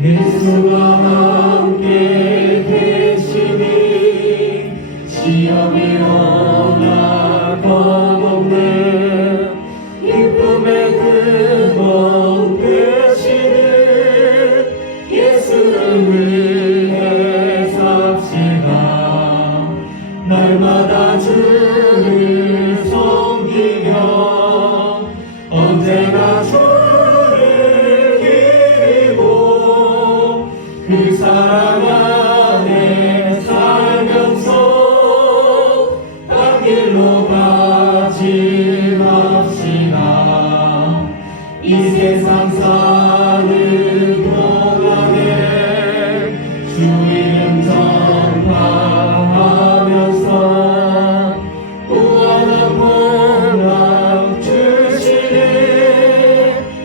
예수와 함께 계시니 시험이 오나 겁없네. 기쁨의 근원 되시는 예수를 위해 삽시다. 날마다 주를 섬기며 언제나 주를 기리고 그 사랑 안에 살면서 딴 길로 가지 맙시다. 이 세상 사는 동안에 주 이름 전파하면서 무한한 복락 주시는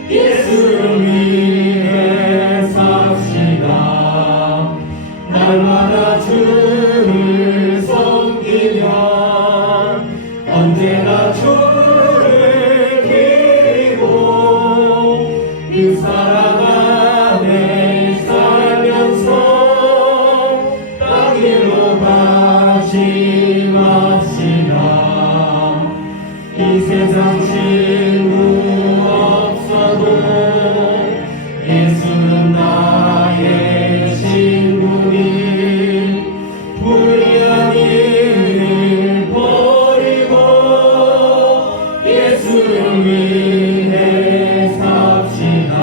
예수를 위해 삽시다. 날마다 주를 섬기며 언제나 주를 기리고 그 사랑 안에 살면서 딴 길로 가지 맙시다. 이 세상 친구 없어도 예수는 나의 친구니 불의한 일을 버리고 예수를 위해 삽시다.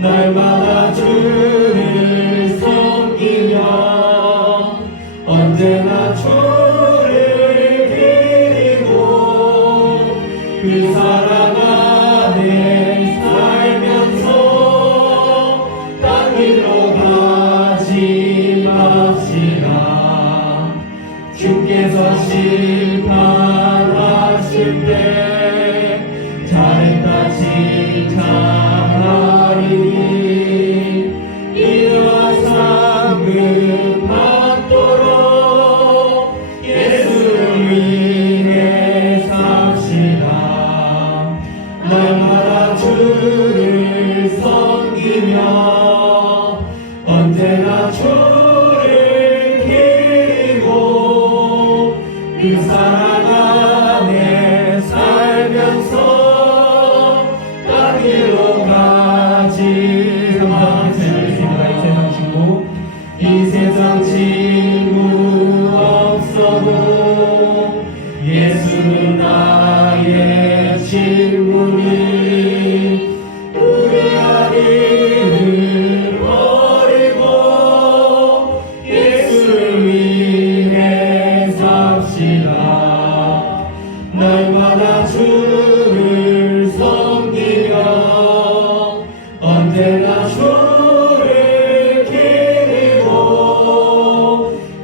날마다 주를 섬기며 언제나 주를 기리고 그 사랑 안에 살면서 딴 길로 가지 맙시다. 주께서 심판하실 때 잘했다 칭찬하리니 이러한 상급 받도록 예수를 위해 삽시다. 날마다 주를 섬기며 언제나 주를 기리고 그 사랑 안에 살면서 딴 길로 가지 맙시다. 이 세상 친구 없어도 예수는 나의 친구니 불의한 일을 버리고 예수를 위해 삽시다. 날마다 주를 섬기며 언제나 주를 기리고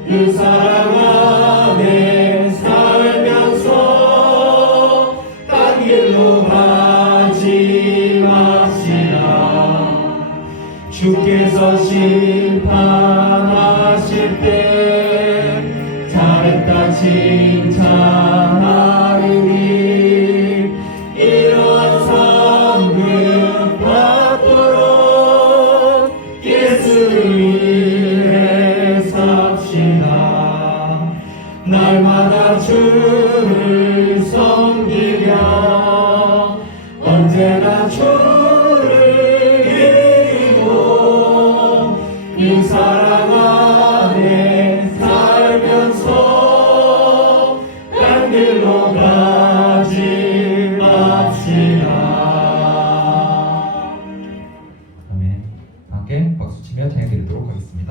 그 사랑 안에 살면서 딴 길로 가지 맙시다. 주께서 심판하실 때 잘했다 칭찬하리니 이러한 상급 받도록 예수를 위해 삽시다. 날마다 주를 섬기며 언제나 주를 기리고 그 사랑 안에 살면서 딴 길로 가지 맙시다. 아멘. 함께 박수치며 찬양드리도록 하겠습니다.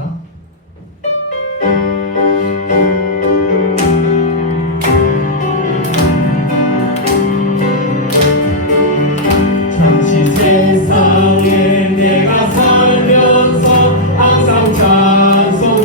잠시 세상에 내가 살면서 항상 찬송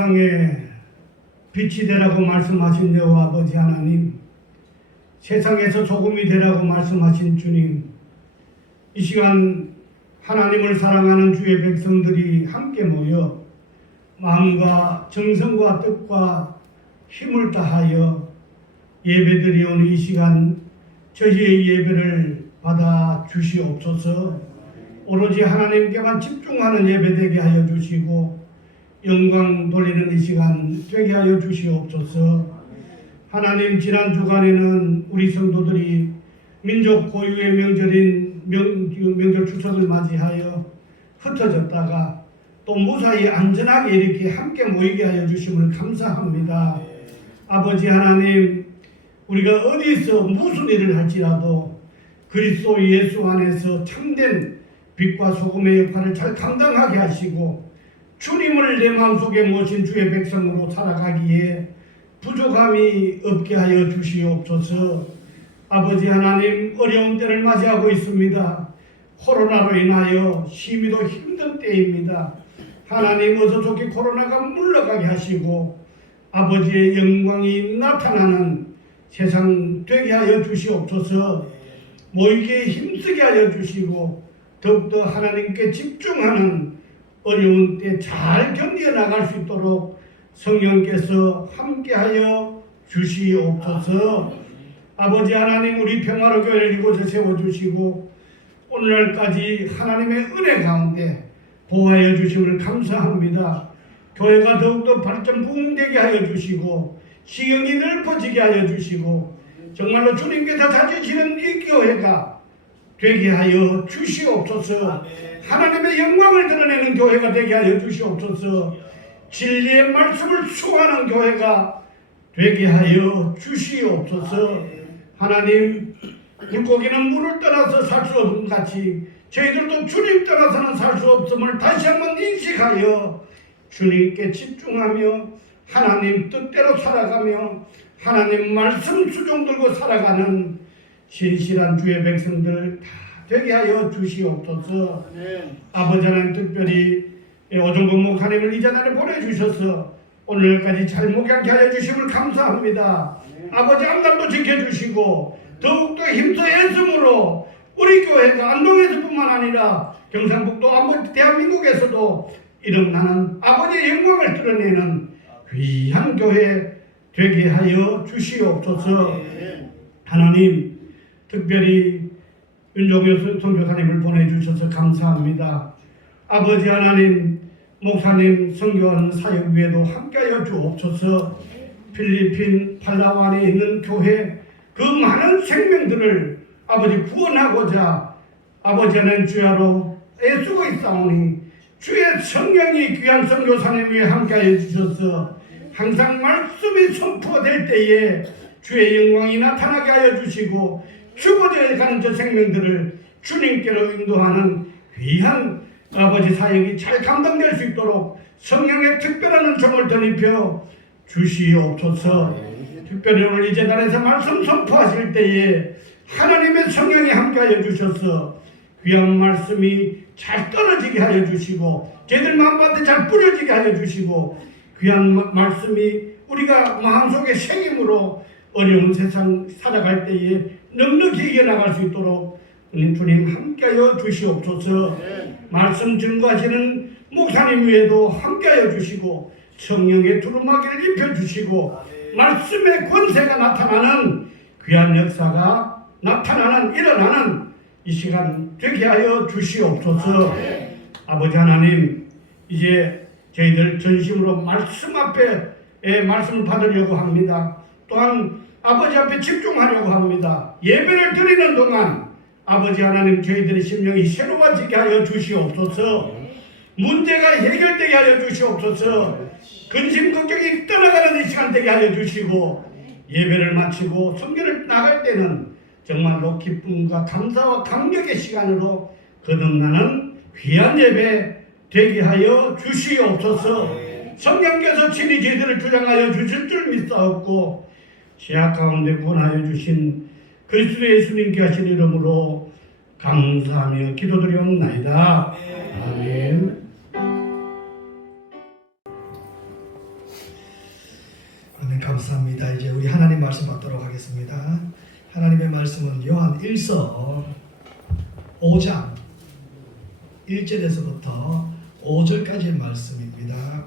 세상에 빛이 되라고 말씀하신 여호와 아버지 하나님, 세상에서 소금이 되라고 말씀하신 주님, 이 시간 하나님을 사랑하는 주의 백성들이 함께 모여 마음과 정성과 뜻과 힘을 다하여 예배드리오는 이 시간 저희의 예배를 받아 주시옵소서. 오로지 하나님께만 집중하는 예배 되게 하여 주시고 영광 돌리는 이 시간 되게 하여 주시옵소서. 하나님, 지난 주간에는 우리 성도들이 민족 고유의 명절인 명절 추석을 맞이하여 흩어졌다가 또 무사히 안전하게 이렇게 함께 모이게 하여 주심을 감사합니다. 아버지 하나님, 우리가 어디서 무슨 일을 할지라도 그리스도 예수 안에서 참된 빛과 소금의 역할을 잘 감당하게 하시고 주님을 내 마음속에 모신 주의 백성으로 살아가기에 부족함이 없게 하여 주시옵소서. 아버지 하나님, 어려운 때를 맞이하고 있습니다. 코로나로 인하여 심히도 힘든 때입니다. 하나님, 어서 좋게 코로나가 물러가게 하시고 아버지의 영광이 나타나는 세상 되게 하여 주시옵소서. 모이게 힘쓰게 하여 주시고 더욱더 하나님께 집중하는 어려운 때 잘 견디어 나갈 수 있도록 성령께서 함께하여 주시옵소서. 아버지 하나님, 우리 평화로 교회를 이곳에 세워주시고 오늘날까지 하나님의 은혜 가운데 보호하여 주심을 감사합니다. 교회가 더욱더 발전 부흥되게 하여 주시고 시경이 넓어지게 하여 주시고 정말로 주님께서 다지시는 이 교회가 되게 하여 주시옵소서. 하나님의 영광을 드러내는 교회가 되게 하여 주시옵소서. 진리의 말씀을 수호하는 교회가 되게 하여 주시옵소서. 하나님, 물고기는 물을 떠나서 살 수 없는 같이 저희들도 주님 떠나서는 살 수 없음을 다시 한번 인식하여 주님께 집중하며 하나님 뜻대로 살아가며 하나님 말씀 수종 들고 살아가는 신실한 주의 백성들 다 되게 하여 주시옵소서. 아버지 하나님, 특별히 오종근 목사님을 이 자리에 보내주셔서 오늘까지 잘 목양케 하여 주심을 감사합니다. 아버지 안달도 지켜주시고 더욱더 힘써 애씀으로 우리 교회가 안동에서뿐만 아니라 경상북도 대한민국에서도 이름나는 아버지의 영광을 드러내는 귀한 교회 되게 하여 주시옵소서. 하나님, 특별히 윤종효 선교사님을 보내주셔서 감사합니다. 아버지 하나님, 목사님 선교하는 사역 위에도 함께하여 주옵소서. 필리핀 팔라완에 있는 교회 그 많은 생명들을 아버지 구원하고자 아버지 하나님 주야로 애쓰고 있사오니 주의 성령이 귀한 선교사님 위에 함께하여 주셔서 항상 말씀이 선포될 때에 주의 영광이 나타나게 하여 주시고 죽어져 가는 저 생명들을 주님께로 인도하는 귀한 아버지 사역이 잘 감당될 수 있도록 성령의 특별한 은총을 덧입혀 주시옵소서. 특별히 오늘 이 재단에서 말씀 선포하실 때에 하나님의 성령이 함께하여 주셔서 귀한 말씀이 잘 떨어지게 하여 주시고 저희들 마음밭에 잘 뿌려지게 하여 주시고 귀한 말씀이 우리가 마음속에 생임으로 어려운 세상 살아갈 때에 넉넉히 이겨나갈 수 있도록 주님 함께하여 주시옵소서. 말씀 증거하시는 목사님 위에도 함께하여 주시고 성령의 두루마기를 입혀주시고 말씀의 권세가 나타나는 귀한 역사가 나타나는 일어나는 이 시간 되게 하여 주시옵소서. 아버지 하나님, 이제 저희들 전심으로 말씀 앞에 말씀을 받으려고 합니다. 또한 아버지 앞에 집중하려고 합니다. 예배를 드리는 동안 아버지 하나님, 저희들의 심령이 새로워지게 하여 주시옵소서. 문제가 해결되게 하여 주시옵소서. 근심 걱정이 떠나가는 이 시간 되게 하여 주시고 예배를 마치고 성전을 나갈 때는 정말로 기쁨과 감사와 감격의 시간으로 거듭나는 귀한 예배 되게 하여 주시옵소서. 성령께서 친히 저희들을 주장하여 주실 줄 믿사옵고 죄악 가운데 구원하여 주신 그리스도 예수님께 하신 이름으로 감사하며 기도드리옵나이다. 아멘. 하겠습니다. 하나님의 말씀은 요한 1서 5장 1절에서부터 5절까지의 말씀입니다.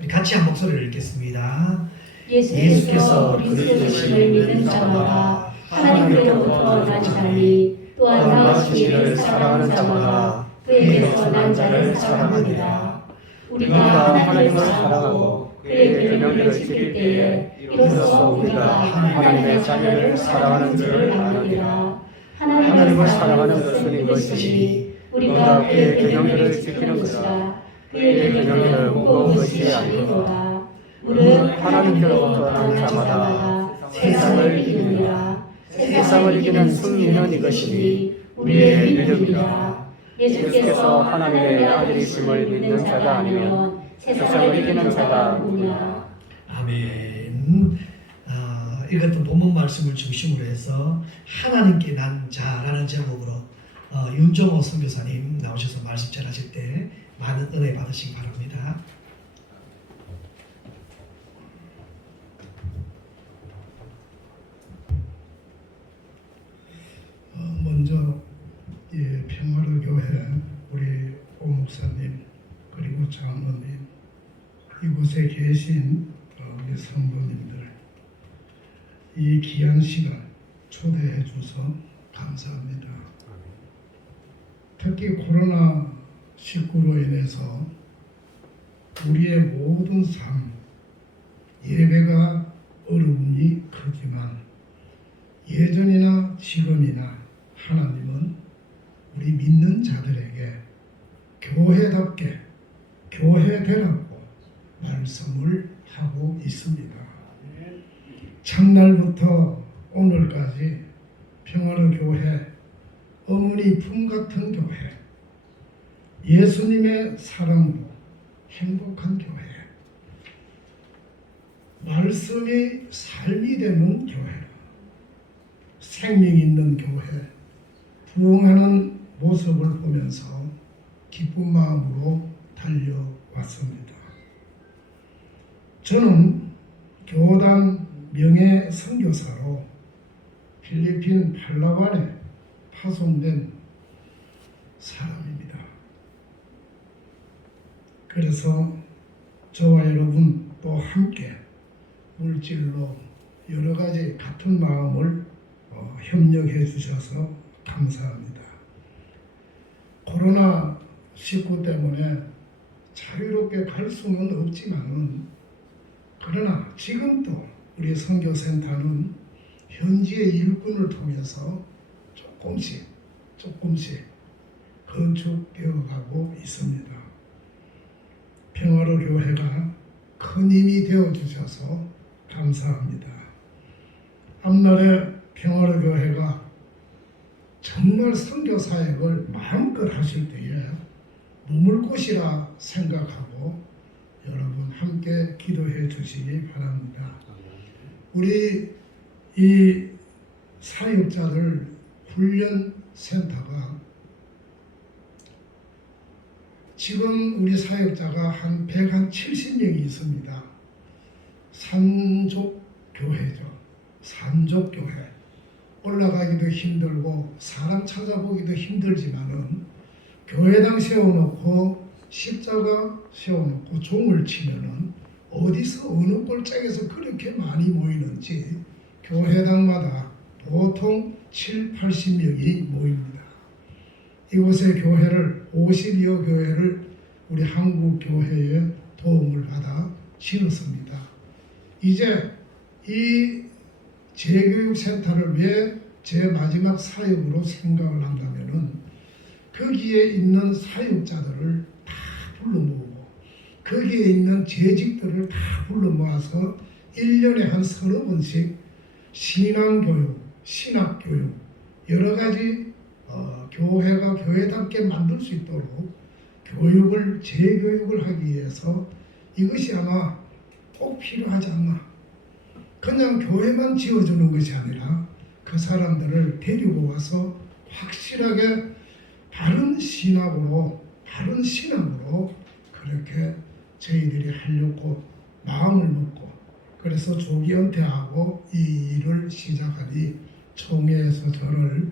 우리 같이 한 목소리를 읽겠습니다. 예수께서 그리스도심을 믿는 자마다 하나님께로부터 난 자니 또한 나으시기를 사랑하는 자마다 그에게서 난 자를 사랑하니라. 우리가 하나님을 사랑하고 그의 계명들을 지킬 때에 이로써 우리가 하나님의 자녀를 사랑하는 줄을 아느니라. 하나님을 사랑하는 것은 이것이니 우리가 그의 계명들을 지키는 것이라. 그의 계명을 무거운 것이 아니로다. 우리는 하나님께로부터 난 자마다 세상을 이기느니라. 세상을 이기는 승리는 이것이니 우리의 믿음이라. 예수께서 하나님의 아들이심을 믿는 자가 아니면 세상을 이기는 자가 누구냐. 아멘. 읽었던 본문 말씀을 중심으로 해서 하나님께 난 자라는 제목으로 윤정호 선교사님 나오셔서 말씀 전하실 때 많은 은혜 받으시기 바랍니다. 먼저 평화로 교회 우리 오 목사님 그리고 장로님 이곳에 계신 우리 성도님들 이 귀한 시간 초대해 주셔서 감사합니다. 특히 코로나19로 인해서 우리의 모든 삶 예배가 어려움이 크지만 예전이나 지금이나 하나님은 우리 믿는 자들에게 교회답게 교회되라고 말씀을 하고 있습니다. 첫날부터 오늘까지 평화의 교회, 어머니 품 같은 교회, 예수님의 사랑으로 행복한 교회, 말씀이 삶이 되는 교회, 생명 있는 교회, 부흥하는 모습을 보면서 기쁜 마음으로 달려왔습니다. 저는 교단 명예 선교사로 필리핀 팔라완에 파송된 사람입니다. 그래서 저와 여러분 또 함께 물질로 여러 가지 같은 마음을 협력해 주셔서 감사합니다. 코로나19 때문에 자유롭게 갈 수는 없지만은 그러나 지금도 우리 선교센터는 현지의 일꾼을 통해서 조금씩 건축되어가고 있습니다. 평화로 교회가 큰 힘이 되어주셔서 감사합니다. 앞날에 평화로 교회가 정말 선교 사역을 마음껏 하실 때에 머물 곳이라 생각하고 여러분 함께 기도해 주시기 바랍니다. 우리 이 사역자들 훈련센터가 지금 우리 사역자가 한 170명이 있습니다. 산족교회죠. 산족교회. 올라가기도 힘들고 사람 찾아보기도 힘들지만은 교회당 세워놓고 십자가 세워놓고 종을 치면은 어디서 어느 골짜기에서 그렇게 많이 모이는지 교회당마다 보통 7, 80명이 모입니다. 이곳의 교회를 50여 교회를 우리 한국교회의 도움을 받아 지었습니다. 이제 이 재교육센터를 왜 제 마지막 사역으로 생각을 한다면은 거기에 있는 사역자들을 다 불러 모으고 거기에 있는 재직들을 다 불러 모아서 1년에 한 30번씩 신앙교육, 신학교육 여러 가지 교회가 교회답게 만들 수 있도록 교육을 재교육을 하기 위해서 이것이 아마 꼭 필요하지 않나. 그냥 교회만 지어주는 것이 아니라 그 사람들을 데리고 와서 확실하게 바른 신학으로 바른 신앙으로 그렇게 저희들이 하려고 마음을 먹고 그래서 조기 은퇴하고 이 일을 시작하니 총회에서 저를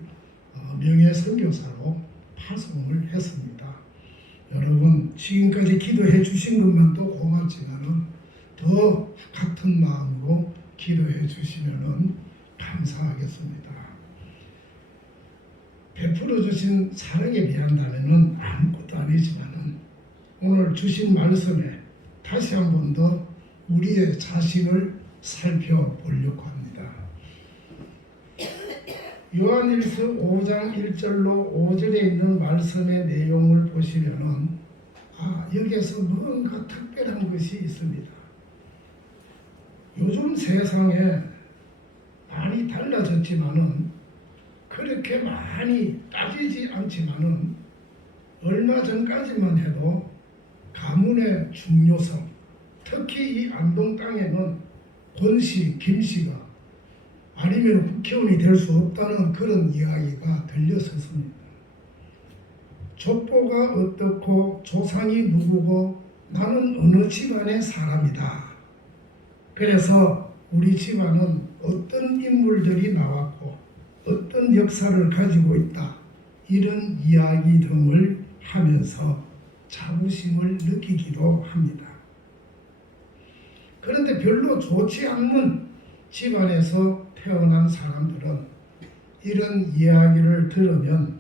명예선교사로 파송을 했습니다. 여러분 지금까지 기도해 주신 것만도 고맙지만은 더 같은 마음으로 기도해 주시면은 감사하겠습니다. 베풀어 주신 사랑에 비한다면은 아무것도 아니지만은 오늘 주신 말씀에 다시 한 번 더 우리의 자신을 살펴보려고 합니다. 요한일서 5장 1절로 5절에 있는 말씀의 내용을 보시면은 여기에서 뭔가 특별한 것이 있습니다. 요즘 세상에 많이 달라졌지만은 그렇게 많이 따지지 않지만은 얼마 전까지만 해도 가문의 중요성, 특히 이 안동 땅에는 권씨, 김씨가 아니면 국회의원이 될 수 없다는 그런 이야기가 들렸었습니다. 족보가 어떻고 조상이 누구고 나는 어느 집안의 사람이다. 그래서 우리 집안은 어떤 인물들이 나왔고 어떤 역사를 가지고 있다. 이런 이야기 등을 하면서 자부심을 느끼기도 합니다. 그런데 별로 좋지 않는 집안에서 태어난 사람들은 이런 이야기를 들으면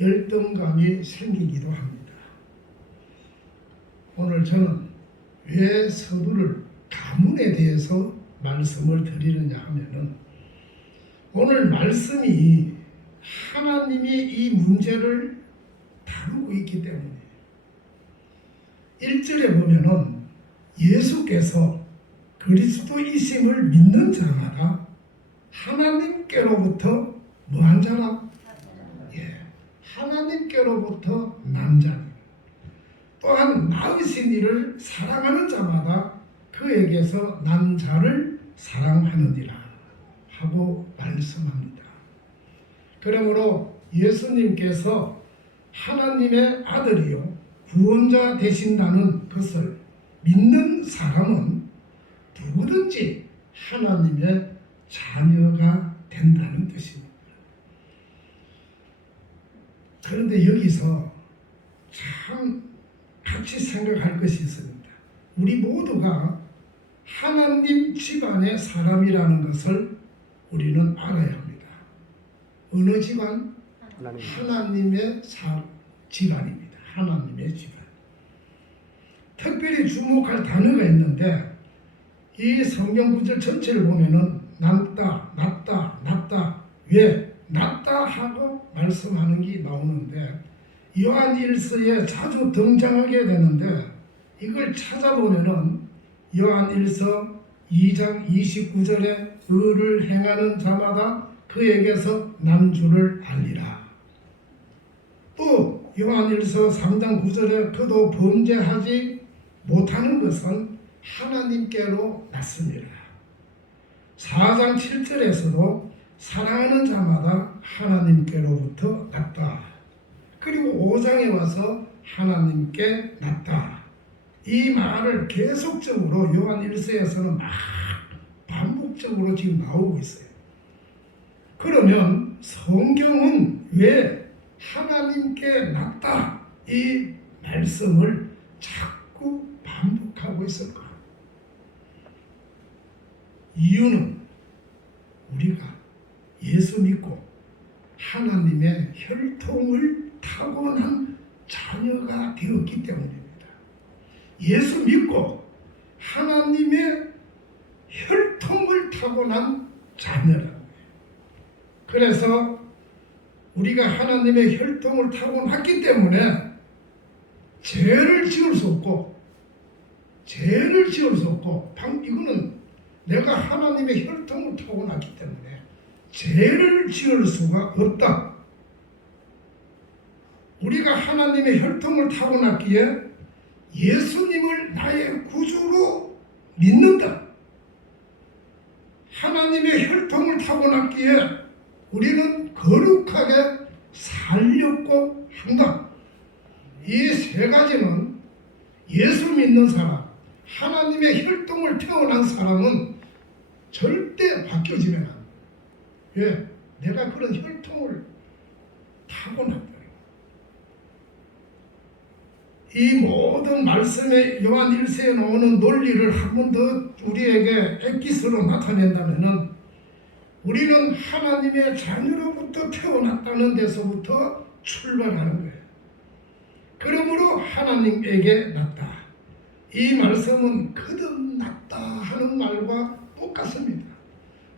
열등감이 생기기도 합니다. 오늘 저는 왜 서두를 가문에 대해서 말씀을 드리느냐 하면은 오늘 말씀이 하나님이 이 문제를 다루고 있기 때문에 1절에 보면은 예수께서 그리스도이심을 믿는 자마다 하나님께로부터 뭐한 자라? 하나님께로부터 난 자니 또한 낳으신 이를 사랑하는 자마다 그에게서 난 자를 사랑하느니라 하고 말씀합니다. 그러므로 예수님께서 하나님의 아들이요 구원자 되신다는 것을 믿는 사람은 누구든지 하나님의 자녀가 된다는 뜻입니다. 그런데 여기서 참 같이 생각할 것이 있습니다. 우리 모두가 하나님 집안의 사람이라는 것을 우리는 알아야 합니다. 어느 집안? 하나님의 집안입니다. 하나님의 집안. 특별히 주목할 단어가 있는데 이 성경 구절 전체를 보면은 낫다, 낫다, 낫다. 왜? 낫다 하고 말씀하는 게 나오는데 요한일서에 자주 등장하게 되는데 이걸 찾아보면은 요한일서 2장 29절에 의를 행하는 자마다 그에게서 난 줄을 알리라. 또 요한일서 3장 9절에 그도 범죄하지 못하는 것은 하나님께로 났습니다. 4장 7절에서도 사랑하는 자마다 하나님께로부터 났다. 그리고 5장에 와서 하나님께 났다. 이 말을 계속적으로 요한 1서에서는 막 반복적으로 지금 나오고 있어요. 그러면 성경은 왜 하나님께 났다 이 말씀을 자꾸 반복하고 있을까? 이유는 우리가 예수 믿고 하나님의 혈통을 타고난 자녀가 되었기 때문입니다. 예수 믿고 하나님의 혈통을 타고난 자녀라는 거예요. 그래서 우리가 하나님의 혈통을 타고났기 때문에 죄를 지을 수 없고 이거는 내가 하나님의 혈통을 타고났기 때문에 죄를 지을 수가 없다. 우리가 하나님의 혈통을 타고났기에 예수님을 나의 구주로 믿는다. 하나님의 혈통을 타고났기에 우리는 거룩하게 살려고 한다. 이 세 가지는 예수 믿는 사람, 하나님의 혈통을 태어난 사람은 절대 바뀌어지면 안 돼. 왜? 내가 그런 혈통을 타고났다. 이 모든 말씀의 요한 1세에 나오는 논리를 한 번 더 우리에게 엑기스로 나타낸다면은 우리는 하나님의 자녀로부터 태어났다는 데서부터 출발하는 거예요. 그러므로 하나님에게 났다. 이 말씀은 거듭났다 하는 말과 똑같습니다.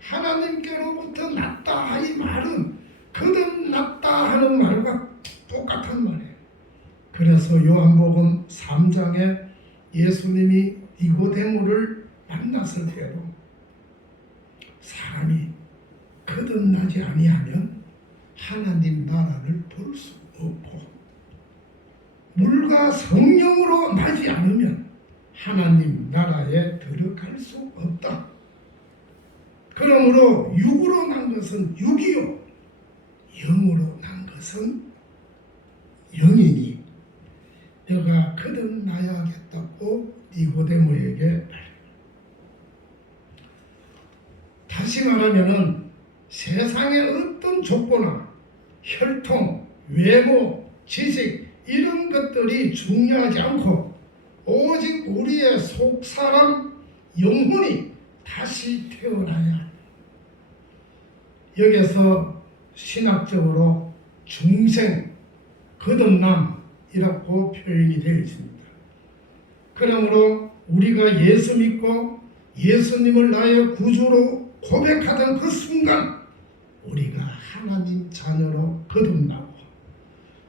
하나님께로부터 났다 이 말은 거듭났다 하는 말과 똑같은 말이에요. 그래서 요한복음 3장에 예수님이 니고데모를 만났을 때도 사람이 거듭나지 아니하면 하나님 나라를 볼 수 없고 물과 성령으로 나지 않으면 하나님 나라에 들어갈 수 없다. 그러므로 육으로 난 것은 육이요 영으로 난 것은 영이니 너가 거듭나야겠다고 니고데모에게 말합니다. 다시 말하면은 세상의 어떤 조건이나 혈통, 외모, 지식 이런 것들이 중요하지 않고 오직 우리의 속사람 영혼이 다시 태어나야 합니다. 여기서 신학적으로 중생, 거듭남이라고 표현이 되어 있습니다. 그러므로 우리가 예수 믿고 예수님을 나의 구주로 고백하던 그 순간 우리가 하나님 자녀로 거듭나고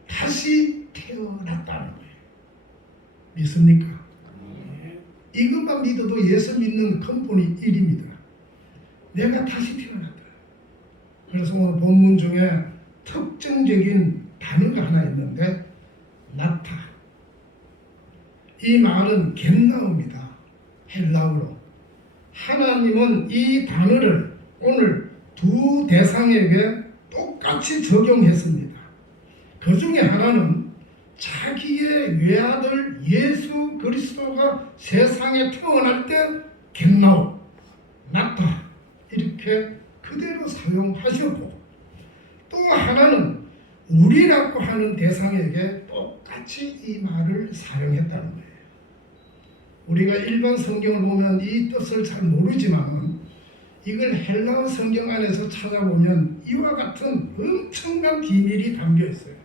다시 태어났다는 거예요. 믿습니까? 이것만 믿어도 예수 믿는 근본이 1입니다. 내가 다시 태어났다. 그래서 오늘 본문 중에 특징적인 단어가 하나 있는데 나타. 이 말은 겟나우입니다. 헬라어로. 하나님은 이 단어를 오늘 두 대상에게 똑같이 적용했습니다. 그 중에 하나는 자기의 외아들 예수 그리스도가 세상에 태어날 때 겟나우, 나타 이렇게 그대로 사용하셨고 또 하나는 우리라고 하는 대상에게 똑같이 이 말을 사용했다는 거예요. 우리가 일반 성경을 보면 이 뜻을 잘 모르지만 이걸 헬라어 성경 안에서 찾아보면 이와 같은 엄청난 비밀이 담겨 있어요.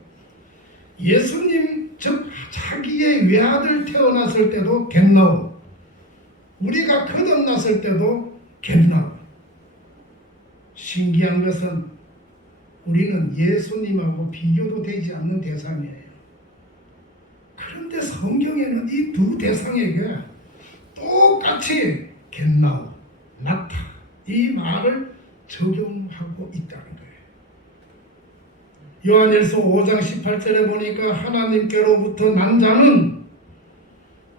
예수님 즉 자기의 외아들 태어났을 때도 겟나우, 우리가 거듭났을 때도 겟나우. 신기한 것은 우리는 예수님하고 비교도 되지 않는 대상이에요. 그런데 성경에는 이 두 대상에게 똑같이 겟나우, 나타 이 말을 적용하고 있다는 거예요. 요한일서 5장 18절에 보니까 하나님께로부터 난 자는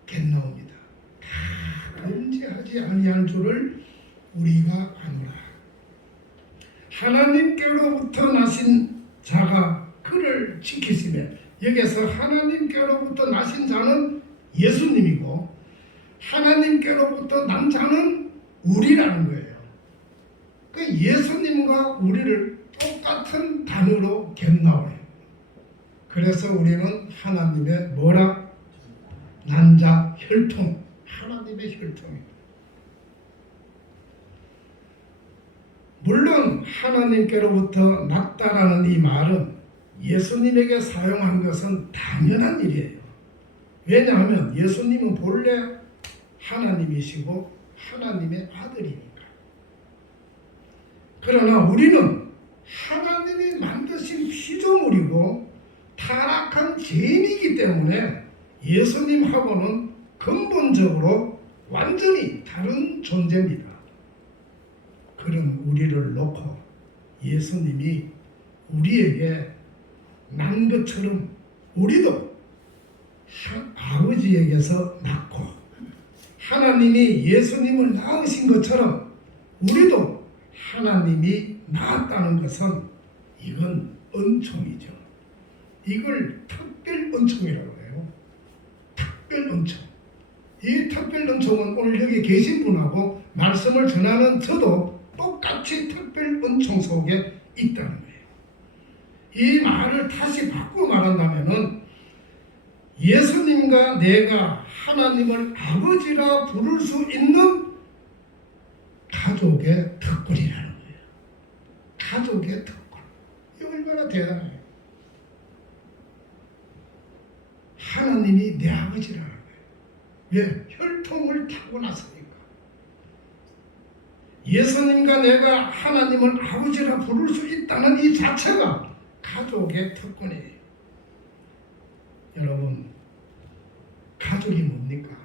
겟나우입니다. 다 범죄하지 아니한 줄을 우리가 아노라. 하나님께로부터 나신 자가 그를 지키시며 여기서 하나님께로부터 나신 자는 예수님이고 하나님께로부터 난 자는 우리라는 거예요. 그 예수님과 우리를 똑같은 단어로 겟나오래요. 그래서 우리는 하나님의 뭐라? 난자 혈통, 하나님의 혈통입니다. 물론 하나님께로부터 났다라는 이 말은 예수님에게 사용한 것은 당연한 일이에요. 왜냐하면 예수님은 본래 하나님이시고 하나님의 아들이니까. 그러나 우리는 하나님이 만드신 피조물이고 타락한 죄인이기 때문에 예수님하고는 근본적으로 완전히 다른 존재입니다. 그런 우리를 놓고 예수님이 우리에게 난 것처럼 우리도 아버지에게서 낳고 하나님이 예수님을 낳으신 것처럼 우리도 하나님이 낳았다는 것은 이건 은총이죠. 이걸 특별 은총이라고 해요. 특별 은총. 이 특별 은총은 오늘 여기 계신 분하고 말씀을 전하는 저도 똑같이 특별 은총 속에 있다는 거예요. 이 말을 다시 바꾸어 말한다면은 예수님과 내가 하나님을 아버지라 부를 수 있는 가족의 특권이라는 거예요. 가족의 특권. 이 얼마나 대단해요. 하나님이 내 아버지라는 거예요. 왜? 혈통을 타고났으니까. 예수님과 내가 하나님을 아버지라 부를 수 있다는 이 자체가 가족의 특권이에요. 여러분, 가족이 뭡니까?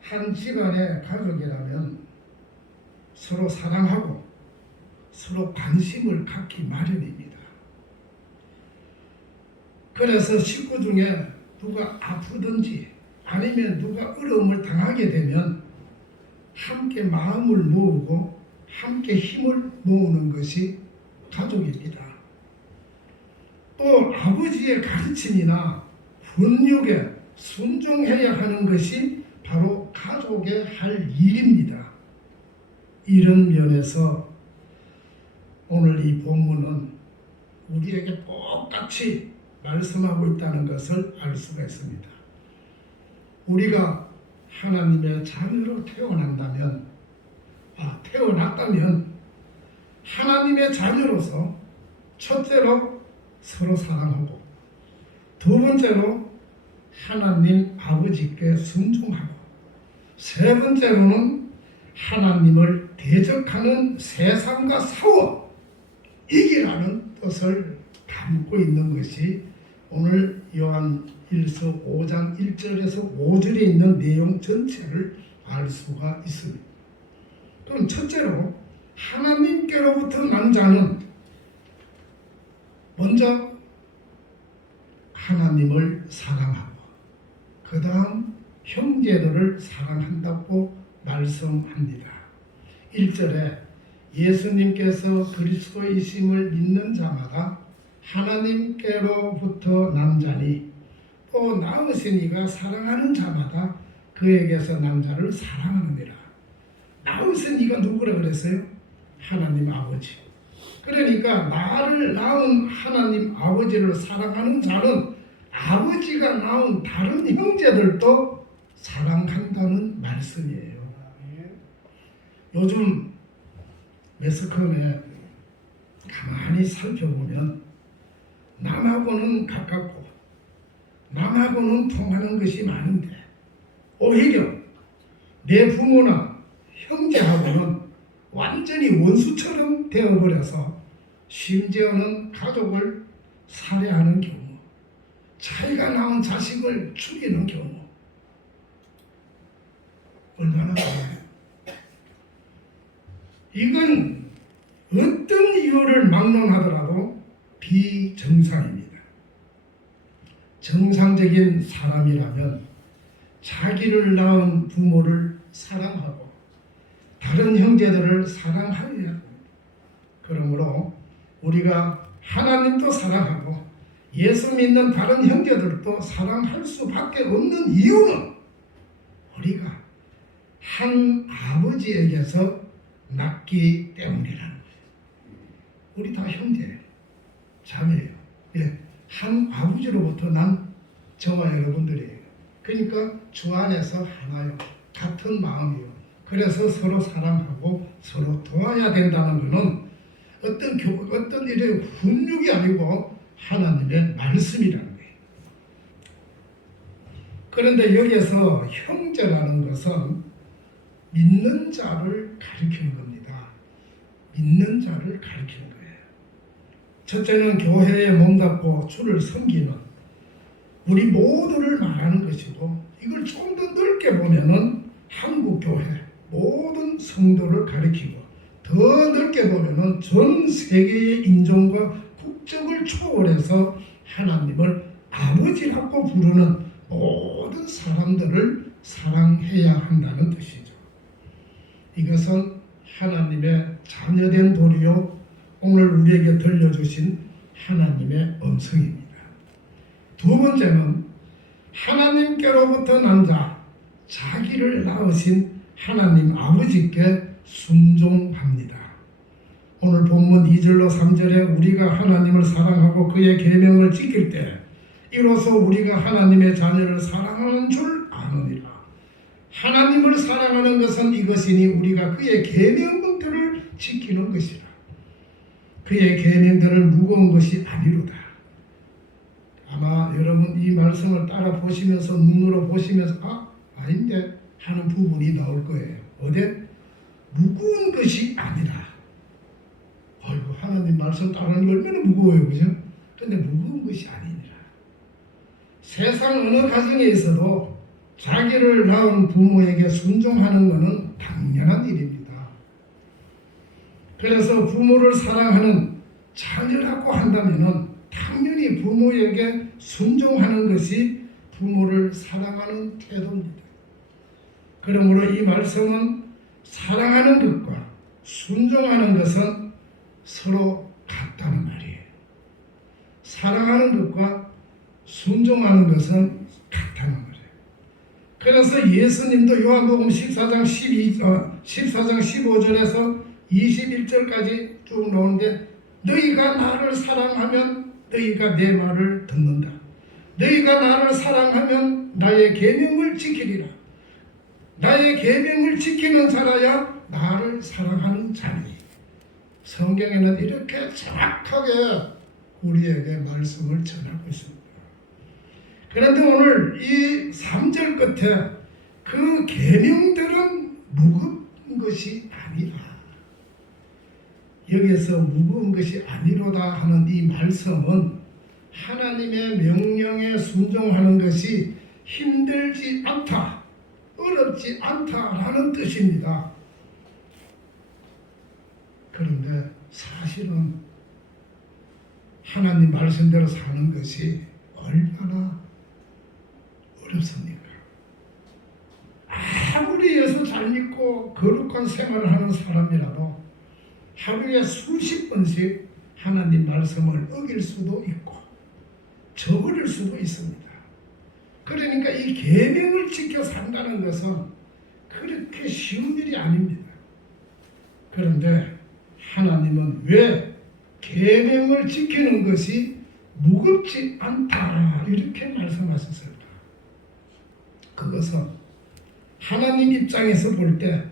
한 집안의 가족이라면 서로 사랑하고 서로 관심을 갖기 마련입니다. 그래서 식구 중에 누가 아프든지 아니면 누가 어려움을 당하게 되면 함께 마음을 모으고 함께 힘을 모으는 것이 가족입니다. 또 아버지의 가르침이나 훈육에 순종해야 하는 것이 바로 가족의 할 일입니다. 이런 면에서 오늘 이 본문은 우리에게 똑같이 말씀하고 있다는 것을 알 수가 있습니다. 우리가 하나님의 자녀로 태어났다면 하나님의 자녀로서 첫째로 서로 사랑하고 두 번째로 하나님 아버지께 순종하고 세 번째로는 하나님을 대적하는 세상과 싸워 이기라는 뜻을 담고 있는 것이 오늘 요한 1서 5장 1절에서 5절에 있는 내용 전체를 알 수가 있습니다. 그럼 첫째로 하나님께로부터 난 자는 먼저 하나님을 사랑하고 그 다음 형제들을 사랑한다고 말씀합니다. 1절에 예수님께서 그리스도이심을 믿는 자마다 하나님께로부터 난 자니 또 낳으신 이가 사랑하는 자마다 그에게서 난 자를 사랑하느니라. 낳으신 이가 누구라 그랬어요? 하나님 아버지. 그러니까 나를 낳은 하나님 아버지를 사랑하는 자는 아버지가 낳은 다른 형제들도 사랑한다는 말씀이에요. 요즘 매스컴에 가만히 살펴보면 남하고는 가깝고 남하고는 통하는 것이 많은데 오히려 내 부모나 형제하고는 완전히 원수처럼 되어버려서 심지어는 가족을 살해하는 경우, 자기가 낳은 자식을 죽이는 경우 얼마나 많아요. 이건 어떤 이유를 막론하더라도 비정상입니다. 정상적인 사람이라면 자기를 낳은 부모를 사랑하고 다른 형제들을 사랑하여야 합니다. 그러므로 우리가 하나님도 사랑하고 예수 믿는 다른 형제들도 사랑할 수밖에 없는 이유는 우리가 한 아버지에게서 낳기 때문이라는 거예요. 우리 다 형제예요. 자매예요. 예, 한 아버지로부터 난 저와 여러분들이에요. 그러니까 주 안에서 하나요. 같은 마음이요. 그래서 서로 사랑하고 서로 도와야 된다는 것은 어떤 일의 훈육이 아니고 하나님의 말씀이라는 거예요. 그런데 여기에서 형제라는 것은 믿는 자를 가리키는 겁니다. 믿는 자를 가리키는 거예요. 첫째는 교회에 몸담고 주를 섬기는 우리 모두를 말하는 것이고 이걸 좀 더 넓게 보면은 한국교회 모든 성도를 가리키고 더 넓게 보면은 전 세계의 인종과 국적을 초월해서 하나님을 아버지라고 부르는 모든 사람들을 사랑해야 한다는 뜻이죠. 이것은 하나님의 자녀된 도리요 오늘 우리에게 들려주신 하나님의 음성입니다. 두 번째는 하나님께로부터 난 자, 자기를 낳으신 하나님 아버지께 순종합니다. 오늘 본문 2절로 3절에 우리가 하나님을 사랑하고 그의 계명을 지킬 때 이로써 우리가 하나님의 자녀를 사랑하는 줄 아느니라. 하나님을 사랑하는 것은 이것이니 우리가 그의 계명들을 지키는 것이라. 그의 계명들은 무거운 것이 아니로다. 아마 여러분 이 말씀을 따라 보시면서 눈으로 보시면서 아닌데 하는 부분이 나올 거예요. 어디? 무거운 것이 아니라. 아이고 하나님 말씀 따르는 게 얼마나 무거워요, 그죠? 근데 무거운 것이 아니니라. 세상 어느 가정에 있어도 자기를 낳은 부모에게 순종하는 것은 당연한 일입니다. 그래서 부모를 사랑하는 자녀라고 한다면은 당연히 부모에게 순종하는 것이 부모를 사랑하는 태도입니다. 그러므로 이 말씀은 사랑하는 것과 순종하는 것은 서로 같다는 말이에요. 사랑하는 것과 순종하는 것은 같다는 말이에요. 그래서 예수님도 요한복음 14장 15절에서 21절까지 쭉 나오는데 너희가 나를 사랑하면 너희가 내 말을 듣는다. 너희가 나를 사랑하면 나의 계명을 지키리라. 나의 계명을 지키는 자라야 나를 사랑하는 자니. 성경에는 이렇게 정확하게 우리에게 말씀을 전하고 있습니다. 그런데 오늘 이 3절 끝에 그 계명들은 무거운 것이 아니라 여기에서 무거운 것이 아니로다 하는 이 말씀은 하나님의 명령에 순종하는 것이 힘들지 않다, 어렵지 않다라는 뜻입니다. 그런데 사실은 하나님 말씀대로 사는 것이 얼마나 어렵습니까? 아무리 예수 잘 믿고 거룩한 생활을 하는 사람이라도 하루에 수십 번씩 하나님 말씀을 어길 수도 있고 저버릴 수도 있습니다. 그러니까 이 계명을 지켜 산다는 것은 그렇게 쉬운 일이 아닙니다. 그런데 하나님은 왜 계명을 지키는 것이 무겁지 않다 이렇게 말씀하셨을까? 그것은 하나님 입장에서 볼 때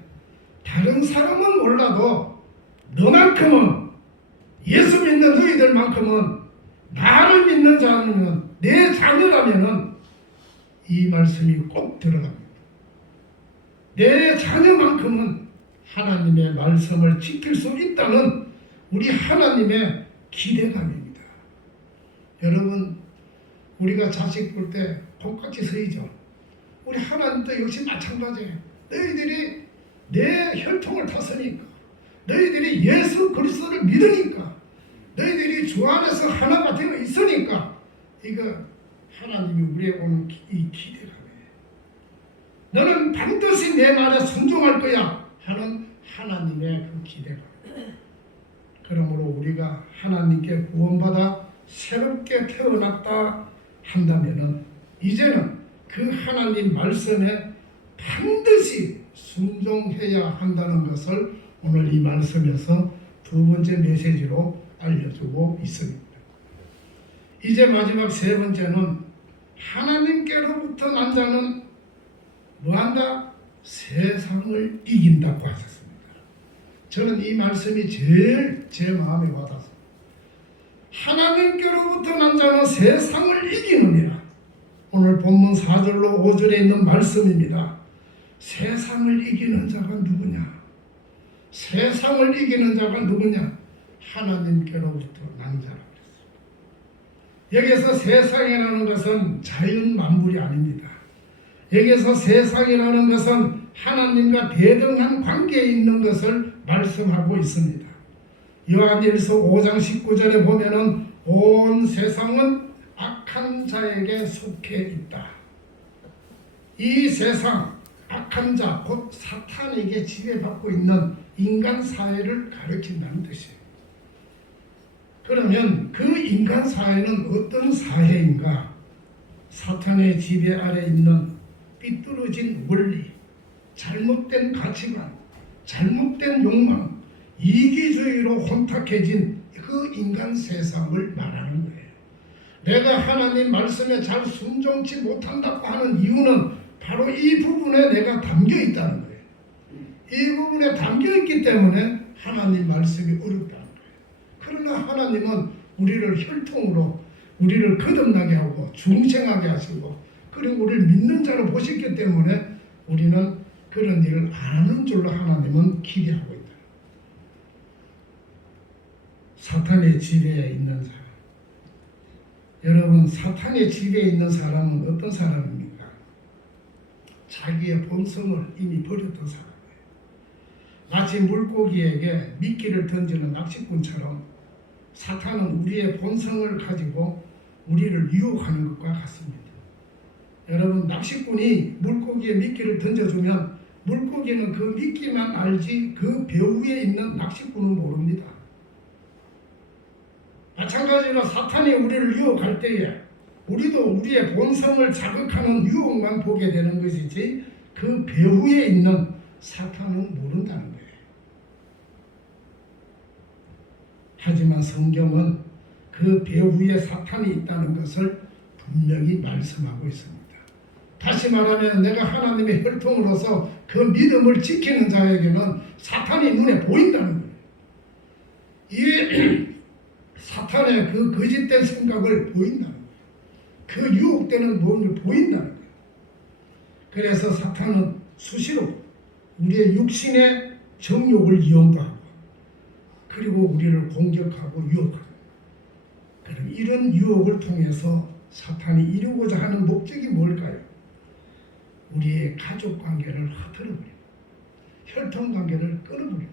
다른 사람은 몰라도 너만큼은 예수 믿는 너희들만큼은 나를 믿는 자는 내 자녀라면은 이 말씀이 꼭 들어갑니다. 내 자녀만큼은 하나님의 말씀을 지킬 수 있다는 우리 하나님의 기대감입니다. 여러분 우리가 자식 볼 때 복같이 서이죠. 우리 하나님도 역시 마찬가지예요. 너희들이 내 혈통을 탔으니까 너희들이 예수 그리스도를 믿으니까 너희들이 주 안에서 하나가 되어 있으니까 이거 하나님이 우리에게 오는 이 기대감이에요. 너는 반드시 내 말에 순종할 거야 하는 하나님의 그 기대감. 그러므로 우리가 하나님께 구원받아 새롭게 태어났다 한다면은 이제는 그 하나님 말씀에 반드시 순종해야 한다는 것을 오늘 이 말씀에서 두 번째 메시지로 알려주고 있습니다. 이제 마지막 세 번째는 하나님께로부터 난 자는 뭐한다? 세상을 이긴다고 하셨습니다. 저는 이 말씀이 제일 제 마음에 와닿았습니다. 하나님께로부터 난 자는 세상을 이기느니라. 오늘 본문 4절로 5절에 있는 말씀입니다. 세상을 이기는 자가 누구냐? 세상을 이기는 자가 누구냐? 하나님께로부터 난 자라고 그랬어요. 여기서 세상이라는 것은 자연 만물이 아닙니다. 여기서 세상이라는 것은 하나님과 대등한 관계에 있는 것을 말씀하고 있습니다. 요한일서 5장 19절에 보면은 온 세상은 악한 자에게 속해 있다. 이 세상 악한 자 곧 사탄에게 지배받고 있는 인간 사회를 가르친다는 뜻이에요. 그러면 그 인간 사회는 어떤 사회인가? 사탄의 지배 아래 있는 삐뚤어진 원리, 잘못된 가치관, 잘못된 욕망, 이기주의로 혼탁해진 그 인간 세상을 말하는 거예요. 내가 하나님 말씀에 잘 순종치 못한다고 하는 이유는 바로 이 부분에 내가 담겨 있다는 거예요. 이 부분에 담겨 있기 때문에 하나님 말씀이 어렵다는 거예요. 그러나 하나님은 우리를 혈통으로 우리를 거듭나게 하고 중생하게 하시고 그리고 우리를 믿는 자로 보셨기 때문에 우리는 그런 일을 안 하는 줄로 하나님은 기대하고 있다. 사탄의 지배에 있는 사람. 여러분, 사탄의 지배에 있는 사람은 어떤 사람입니까? 자기의 본성을 이미 버렸던 사람이에요. 마치 물고기에게 미끼를 던지는 낚시꾼처럼 사탄은 우리의 본성을 가지고 우리를 유혹하는 것과 같습니다. 여러분, 낚시꾼이 물고기에 미끼를 던져주면 물고기는 그 미끼만 알지 그 배후에 있는 낚시꾼은 모릅니다. 마찬가지로 사탄이 우리를 유혹할 때에 우리도 우리의 본성을 자극하는 유혹만 보게 되는 것이지 그 배후에 있는 사탄은 모른다는 거예요. 하지만 성경은 그 배후에 사탄이 있다는 것을 분명히 말씀하고 있습니다. 다시 말하면 내가 하나님의 혈통으로서 그 믿음을 지키는 자에게는 사탄이 눈에 보인다는 거예요. 이 사탄의 그 거짓된 생각을 보인다는 거예요. 그 유혹되는 모습을 보인다는 거예요. 그래서 사탄은 수시로 우리의 육신의 정욕을 이용도 하고 그리고 우리를 공격하고 유혹하고 그럼 이런 유혹을 통해서 사탄이 이루고자 하는 목적이 뭘까요? 우리의 가족 관계를 흐트러버리고 혈통 관계를 끊어버리고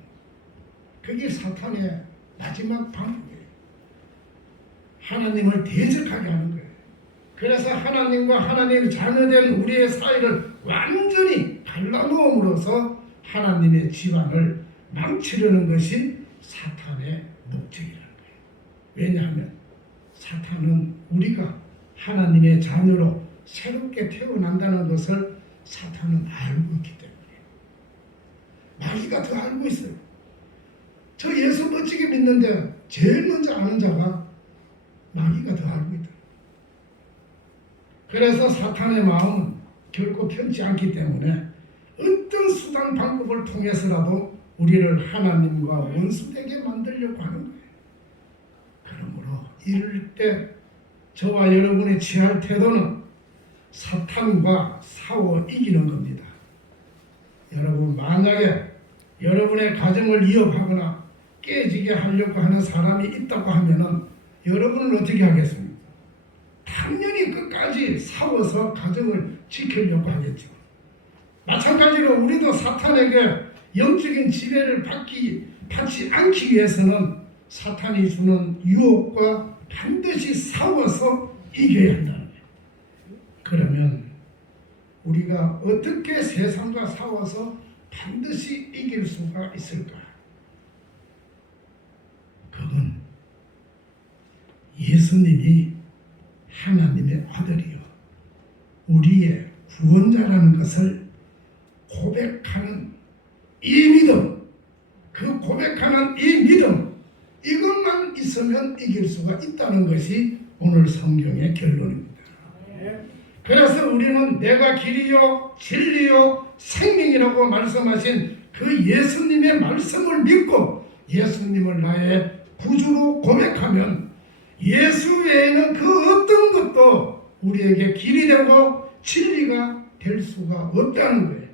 그게 사탄의 마지막 방법이에요. 하나님을 대적하게 하는 거예요. 그래서 하나님과 하나님의 자녀된 우리의 사이를 완전히 갈라놓음으로써 하나님의 집안을 망치려는 것이 사탄의 목적이라는 거예요. 왜냐하면 사탄은 우리가 하나님의 자녀로 새롭게 태어난다는 것을 사탄은 알고 있기 때문에 마귀가 더 알고 있어요. 저 예수 멋지게 믿는데 제일 먼저 아는 자가 마귀가 더 알고 있다. 그래서 사탄의 마음은 결코 편치 않기 때문에 어떤 수단 방법을 통해서라도 우리를 하나님과 원수되게 만들려고 하는 거예요. 그러므로 이럴 때 저와 여러분이 취할 태도는 사탄과 싸워 이기는 겁니다. 여러분, 만약에 여러분의 가정을 위협하거나 깨지게 하려고 하는 사람이 있다고 하면은 여러분은 어떻게 하겠습니까? 당연히 끝까지 싸워서 가정을 지키려고 하겠죠. 마찬가지로 우리도 사탄에게 영적인 지배를 받지 않기 위해서는 사탄이 주는 유혹과 반드시 싸워서 이겨야 한다는 거예요. 그러면 우리가 어떻게 세상과 싸워서 반드시 이길 수가 있을까? 그건 예수님이 하나님의 아들이요 우리의 구원자라는 것을 고백하는 이 믿음, 그 고백하는 이 믿음, 이것만 있으면 이길 수가 있다는 것이 오늘 성경의 결론입니다. 그래서 우리는 내가 길이요 진리요 생명이라고 말씀하신 그 예수님의 말씀을 믿고 예수님을 나의 구주로 고백하면 예수 외에는 그 어떤 것도 우리에게 길이 되고 진리가 될 수가 없다는 거예요.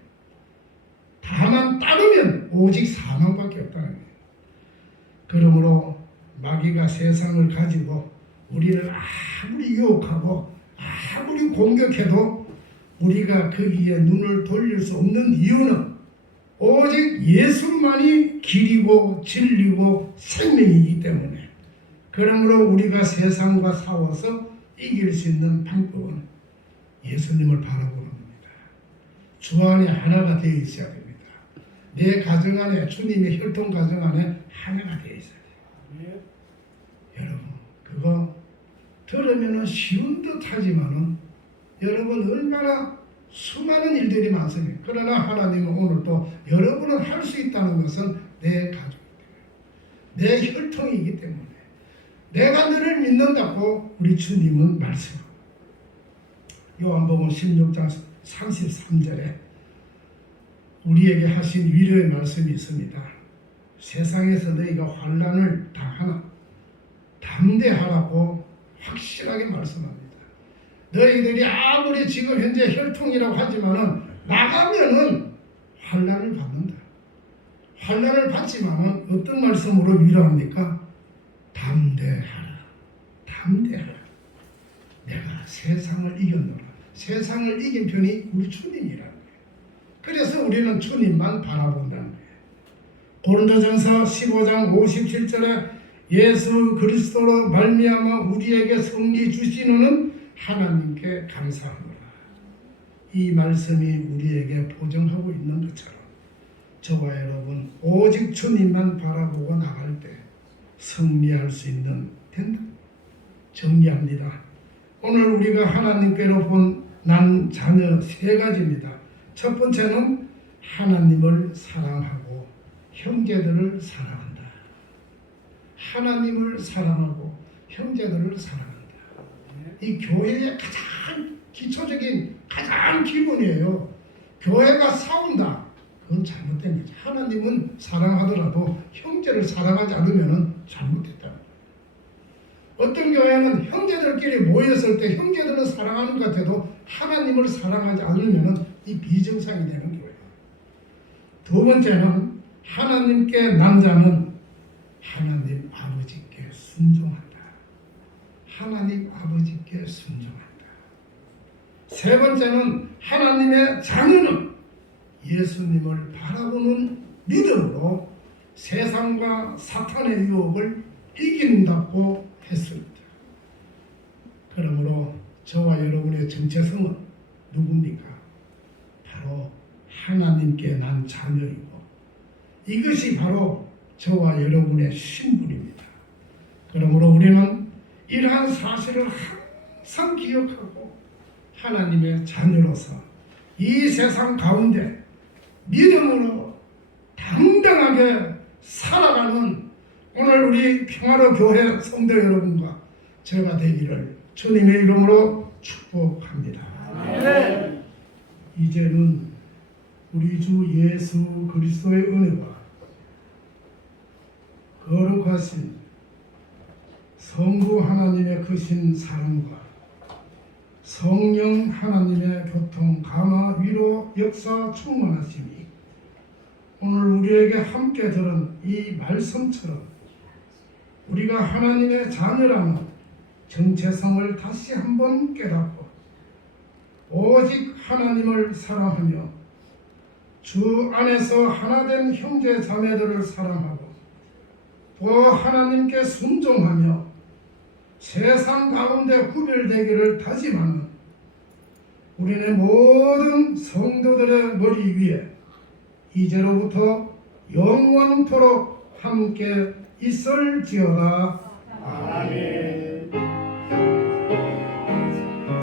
다만 따르면 오직 사망밖에 없다는 거예요. 그러므로 마귀가 세상을 가지고 우리를 아무리 유혹하고 아무리 공격해도 우리가 거기에 눈을 돌릴 수 없는 이유는 오직 예수만이 길이고 진리고 생명이기 때문에 그러므로 우리가 세상과 싸워서 이길 수 있는 방법은 예수님을 바라보는 겁니다. 주 안에 하나가 되어 있어야 됩니다. 내 가정 안에 주님의 혈통 가정 안에 하나가 되어 있어야 돼요. 여러분 그거 들으면 쉬운 듯 하지만은 여러분 얼마나 수많은 일들이 많습니다. 그러나 하나님은 오늘도 여러분은 할 수 있다는 것은 내 가족이기 때문에, 내 혈통이기 때문에, 내가 너를 믿는다고 우리 주님은 말씀합니다. 요한복음 16장 33절에 우리에게 하신 위로의 말씀이 있습니다. 세상에서 너희가 환난을 당하나 담대하라고 확실하게 말씀합니다. 너희들이 아무리 지금 현재 혈통이라고 하지만은 나가면은 환난을 받는다. 환난을 받지만은 어떤 말씀으로 위로합니까? 담대하라. 담대하라. 내가 세상을 이겼노라. 세상을 이긴 편이 우리 주님이라는 거예요. 그래서 우리는 주님만 바라본다는 거예요. 고린도전서 15장 57절에 예수 그리스도로 말미암아 우리에게 승리 주시는 하나님께 감사하노라. 이 말씀이 우리에게 보증하고 있는 것처럼 저와 여러분 오직 주님만 바라보고 나갈 때 승리할 수 있는 된다. 정리합니다. 오늘 우리가 하나님께로 본 난 자녀 세 가지입니다. 첫 번째는 하나님을 사랑하고 형제들을 사랑한다. 하나님을 사랑하고 형제들을 사랑한다. 이 교회의 가장 기초적인 가장 기본이에요. 교회가 싸운다. 그건 잘못된 거죠. 하나님은 사랑하더라도 형제를 사랑하지 않으면 잘못됐다. 어떤 교회는 형제들끼리 모였을 때 형제들은 사랑하는 것 같아도 하나님을 사랑하지 않으면 이 비정상이 되는 교회예요. 두 번째는 하나님께 난 자는 하나님 아버지께 순종한다. 하나님 아버지께 순종한다. 세 번째는 하나님의 자녀는 예수님을 바라보는 믿음으로 세상과 사탄의 유혹을 이긴다고 했습니다. 그러므로 저와 여러분의 정체성은 누굽니까? 바로 하나님께 난 자녀이고 이것이 바로 저와 여러분의 신분입니다. 그러므로 우리는 이러한 사실을 항상 기억하고 하나님의 자녀로서 이 세상 가운데 믿음으로 당당하게 살아가는 오늘 우리 평화로 교회 성도 여러분과 제가 되기를 주님의 이름으로 축복합니다. 이제는 우리 주 예수 그리스도의 은혜와 거룩하신 성부 하나님의 크신 사랑과 성령 하나님의 교통, 감화, 위로, 역사, 충만하심이 오늘 우리에게 함께 들은 이 말씀처럼 우리가 하나님의 자녀라는 정체성을 다시 한번 깨닫고 오직 하나님을 사랑하며 주 안에서 하나된 형제 자매들을 사랑하고 또 하나님께 순종하며 세상 가운데 구별되기를 다짐하는 우리네 모든 성도들의 머리 위에 이제로부터 영원토록 함께 있을지어다. 아멘.